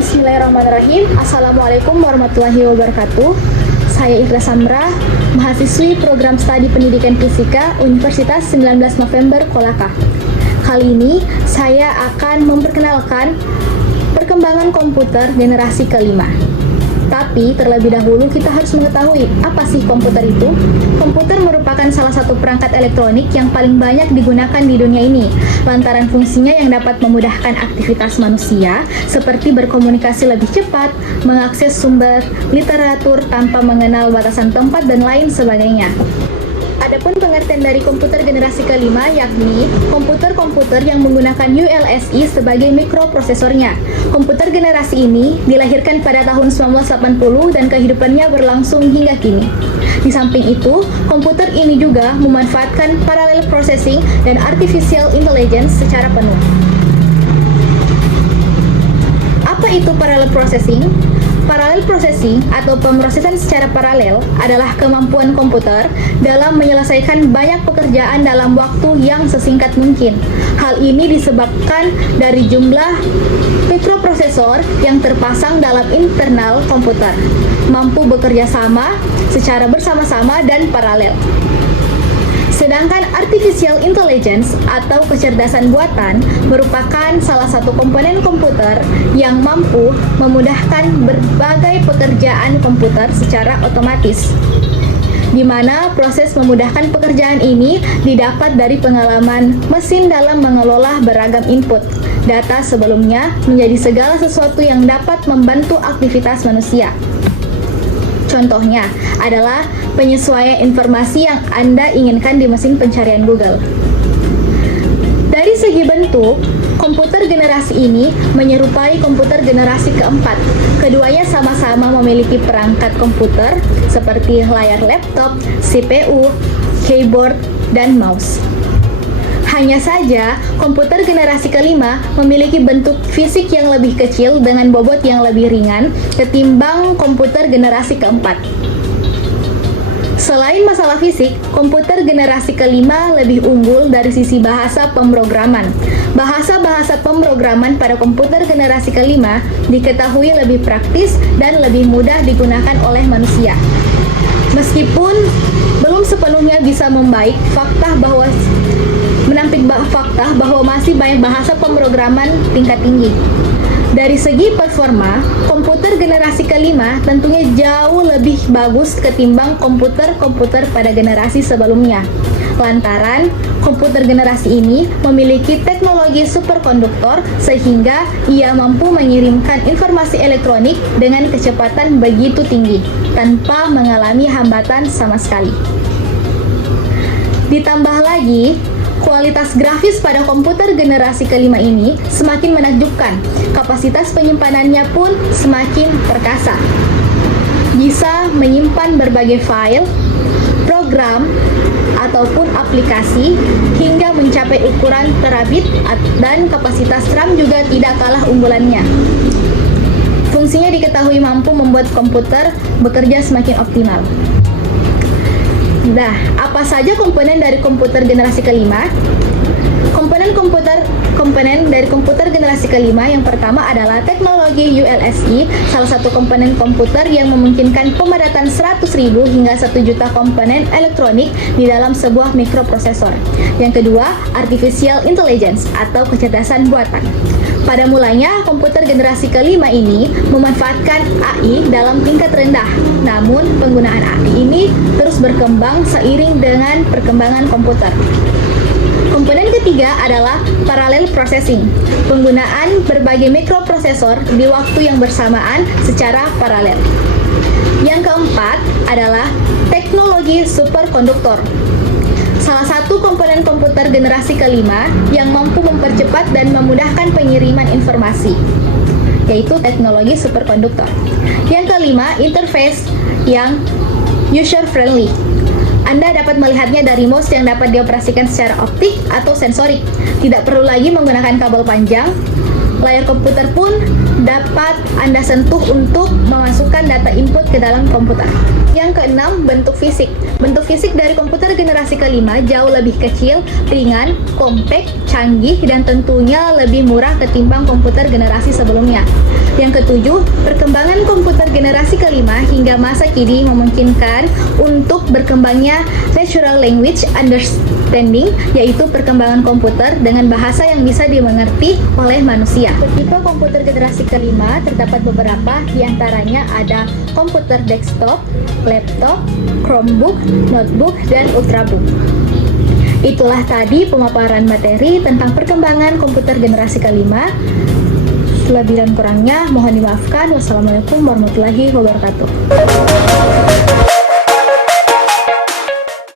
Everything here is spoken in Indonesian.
Bismillahirrahmanirrahim. Assalamualaikum warahmatullahi wabarakatuh. Saya Ikhlas Samra, mahasiswi program studi pendidikan fisika Universitas 19 November Kolaka. Kali ini saya akan memperkenalkan perkembangan komputer generasi kelima. Tapi terlebih dahulu kita harus mengetahui apa sih komputer itu. Komputer merupakan salah satu perangkat elektronik yang paling banyak digunakan di dunia ini, lantaran fungsinya yang dapat memudahkan aktivitas manusia seperti berkomunikasi lebih cepat, mengakses sumber literatur tanpa mengenal batasan tempat dan lain sebagainya. Adapun pengertian dari komputer generasi kelima yakni komputer-komputer yang menggunakan ULSI sebagai mikroprosesornya. Komputer generasi ini dilahirkan pada tahun 1980 dan kehidupannya berlangsung hingga kini. Di samping itu, komputer ini juga memanfaatkan parallel processing dan artificial intelligence secara penuh. Apa itu parallel processing? Parallel processing atau pemrosesan secara paralel adalah kemampuan komputer dalam menyelesaikan banyak pekerjaan dalam waktu yang sesingkat mungkin. Hal ini disebabkan dari jumlah mikroprosesor yang terpasang dalam internal komputer, mampu bekerja sama secara bersama-sama dan paralel. Sedangkan artificial intelligence atau kecerdasan buatan merupakan salah satu komponen komputer yang mampu memudahkan berbagai pekerjaan komputer secara otomatis, di mana proses memudahkan pekerjaan ini didapat dari pengalaman mesin dalam mengelola beragam input data sebelumnya menjadi segala sesuatu yang dapat membantu aktivitas manusia. Contohnya adalah penyesuaian informasi yang Anda inginkan di mesin pencarian Google. Dari segi bentuk, komputer generasi ini menyerupai komputer generasi keempat. Keduanya sama-sama memiliki perangkat komputer seperti layar laptop, CPU, keyboard, dan mouse. Hanya saja, komputer generasi kelima memiliki bentuk fisik yang lebih kecil dengan bobot yang lebih ringan ketimbang komputer generasi keempat. Selain masalah fisik, komputer generasi kelima lebih unggul dari sisi bahasa pemrograman. Bahasa-bahasa pemrograman pada komputer generasi kelima diketahui lebih praktis dan lebih mudah digunakan oleh manusia. Meskipun belum sepenuhnya bisa menampik fakta bahwa masih banyak bahasa pemrograman tingkat tinggi. Dari segi performa, komputer generasi kelima tentunya jauh lebih bagus ketimbang komputer-komputer pada generasi sebelumnya. Lantaran komputer generasi ini memiliki teknologi superkonduktor sehingga ia mampu mengirimkan informasi elektronik dengan kecepatan begitu tinggi tanpa mengalami hambatan sama sekali. Ditambah lagi, kualitas grafis pada komputer generasi kelima ini semakin menakjubkan. Kapasitas penyimpanannya pun semakin perkasa. Bisa menyimpan berbagai file, program, ataupun aplikasi hingga mencapai ukuran terabit dan kapasitas RAM juga tidak kalah unggulannya. Fungsinya diketahui mampu membuat komputer bekerja semakin optimal. Nah, apa saja komponen dari komputer generasi kelima? Komponen dari komputer generasi kelima yang pertama adalah teknologi ULSI, salah satu komponen komputer yang memungkinkan pemadatan 100.000 hingga 1 juta komponen elektronik di dalam sebuah mikroprosesor. Yang kedua, artificial intelligence atau kecerdasan buatan. Pada mulanya, komputer generasi kelima ini memanfaatkan AI dalam tingkat rendah. Namun, penggunaan AI ini terus berkembang seiring dengan perkembangan komputer. Komponen ketiga adalah parallel processing, penggunaan berbagai mikroprosesor di waktu yang bersamaan secara paralel. Yang keempat adalah teknologi superkonduktor. Salah satu komponen komputer generasi kelima yang mampu mempercepat dan memudahkan pengiriman informasi, yaitu teknologi superkonduktor. Yang kelima, interface yang user-friendly. Anda dapat melihatnya dari mouse yang dapat dioperasikan secara optik atau sensorik. Tidak perlu lagi menggunakan kabel panjang. layar komputer pun dapat Anda sentuh untuk memasukkan data input ke dalam komputer. Yang keenam, bentuk fisik. Bentuk fisik dari komputer generasi kelima jauh lebih kecil, ringan, kompak, canggih, dan tentunya lebih murah ketimbang komputer generasi sebelumnya. Yang ketujuh, perkembangan komputer generasi kelima hingga masa kini memungkinkan untuk berkembangnya natural language understanding, yaitu perkembangan komputer dengan bahasa yang bisa dimengerti oleh manusia. Tipe komputer generasi kelima terdapat beberapa, diantaranya ada komputer desktop, laptop, Chromebook, notebook, dan ultrabook. Itulah tadi pemaparan materi tentang perkembangan komputer generasi kelima. Lebih dan kurangnya mohon dimaafkan. Wassalamualaikum warahmatullahi wabarakatuh.